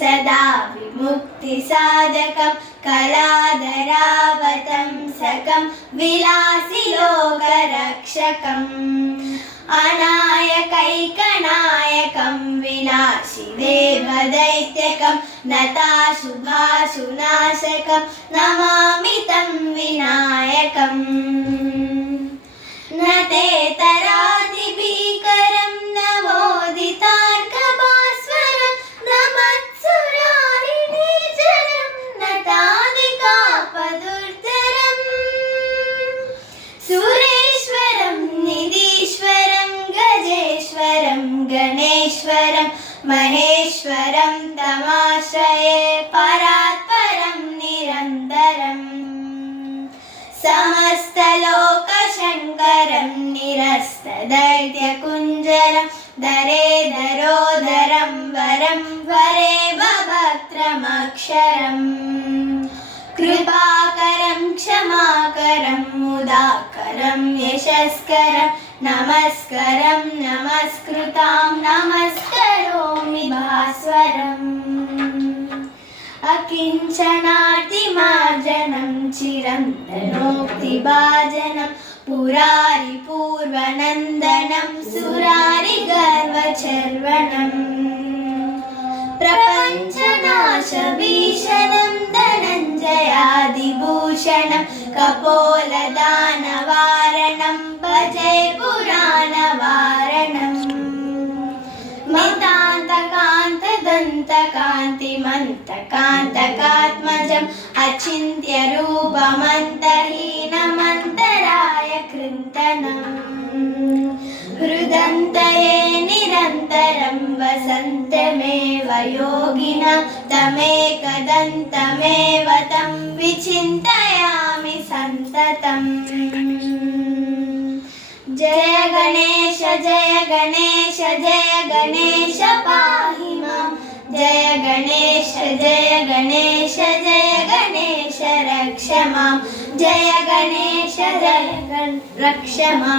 सदा विमुक्तिसाधकं कलाधरावतंसकं विलासिलोकरक्षकम् अनायकैकनायकं विनाशिदेवदैत्यकं नताशुभाशुनाशकं नमामि तं विनायकम् न ते तरातिभीकरं नवोदितार्कभास्वरं न मत्सुरारिणीचरं न तादिकापदुर्धरम् सुरेश्वरं निधीश्वरं गजेश्वरं गणेश्वरं महेश्वरं तमाश्रये परात्परं निरन्तरम् समस्तलोकशङ्करं निरस्तदैत्यकुञ्जरं दरेधरोदरं वरं वरे बभक्त्रमक्षरम् कृपाकरं क्षमाकरं मुदाकरं यशस्करं नमस्करं नमस्कृतां नमस्करोमि भास्वरम् अकिञ्चनातिमार्जनं चिरन्तनोक्तिभाजनं पुरारिपूर्वनन्दनं सुरारिगर्वचर्वणम् प्रपञ्चनाशभीषणं धनञ्जयादिभूषणं कपोलदानवारणं भजे पुराणवारणम् मितान्तकान्तदन्तकान्तिमन्तकान्तकात्मजम् अचिन्त्यरूपमन्तहीनमन्तराय कृन्तनम् हृदन्तये निरन्तरं वसन्तमेव योगिना तमेकदन्तमेव तं विचिन्तयामि सन्ततम् जय गणेश जय गणेश जय गणेश पाहि मां जय गणेश जय गणेश जय गणेश रक्ष मां जय गणेश रक्ष मां।